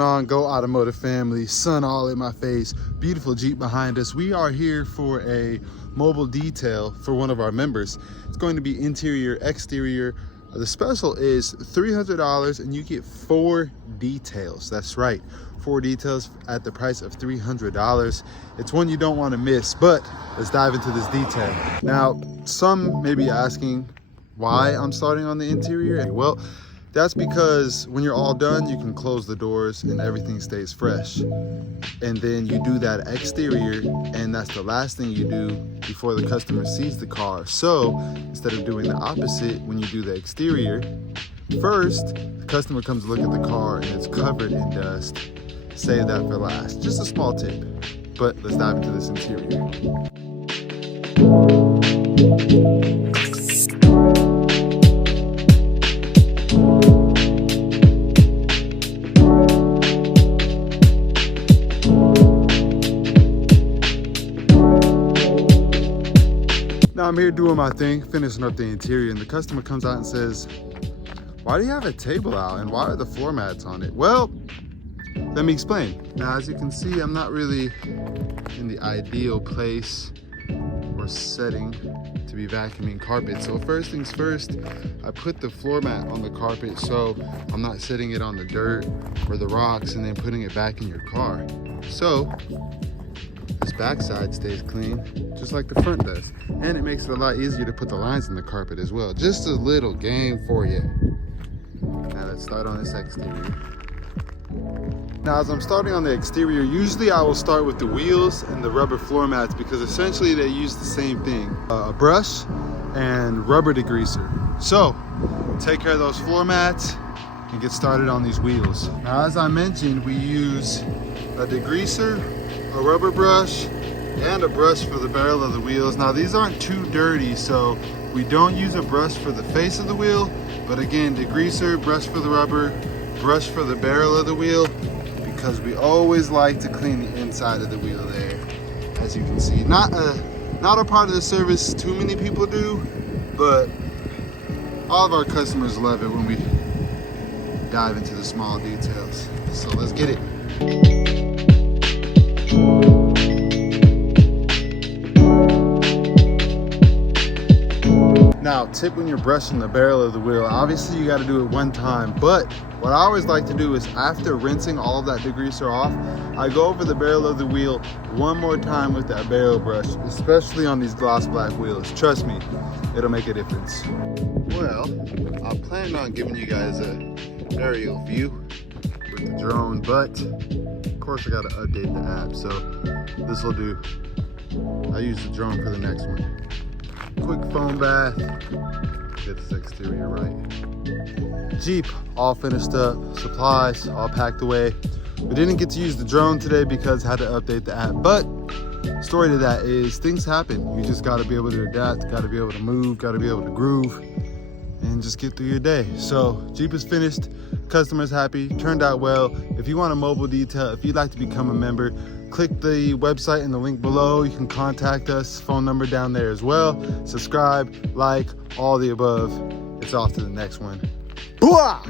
On Go Automotive family, sun all in my face, beautiful Jeep behind us. We are here for a mobile detail for one of our members. It's going to be interior, exterior. The special is $300 and you get 4 details. That's right, 4 details at the price of $300. It's one you don't want to miss, but let's dive into this detail. Now, some may be asking why I'm starting on the interior. Well, that's because when you're all done, you can close the doors and everything stays fresh. And then you do that exterior, and that's the last thing you do before the customer sees the car. So instead of doing the opposite, when you do the exterior, first, the customer comes to look at the car and it's covered in dust. Save that for last. Just a small tip, but let's dive into this interior. Now I'm here doing my thing, finishing up the interior, and the customer comes out and says, "Why do you have a table out and why are the floor mats on it?" Well, let me explain. Now, as you can see, I'm not really in the ideal place or setting to be vacuuming carpet. So first things first, I put the floor mat on the carpet so I'm not sitting it on the dirt or the rocks and then putting it back in your car. So this backside stays clean, just like the front does. And it makes it a lot easier to put the lines in the carpet as well. Just a little game for you. Now let's start on this exterior. Now, as I'm starting on the exterior, usually I will start with the wheels and the rubber floor mats because essentially they use the same thing, a brush and rubber degreaser. So take care of those floor mats and get started on these wheels. Now, as I mentioned, we use a degreaser, a rubber brush, and a brush for the barrel of the wheels. Now, these aren't too dirty, so we don't use a brush for the face of the wheel, but again, degreaser, brush for the rubber, brush for the barrel of the wheel, because we always like to clean the inside of the wheel there. As you can see, not a part of the service too many people do, but all of our customers love it when we dive into the small details. So let's get it. Now, tip when you're brushing the barrel of the wheel, obviously you got to do it one time, but what I always like to do is after rinsing all of that degreaser off, I go over the barrel of the wheel one more time with that barrel brush, especially on these gloss black wheels. Trust me, it'll make a difference. Well, I planned on giving you guys an aerial view with the drone, but of course I got to update the app, so this will do. I use the drone for the next one. Quick foam bath, get this exterior right. Jeep all finished up, supplies all packed away. We didn't get to use the drone today because I had to update the app, but story to that is things happen. You just got to be able to adapt, got to be able to move, got to be able to groove, and just get through your day. So Jeep is finished, customer's happy, turned out well. If you want a mobile detail, if you'd like to become a member, click the website in the link below. You can contact us, phone number down there as well. Subscribe, like, all the above. It's off to the next one. Booah!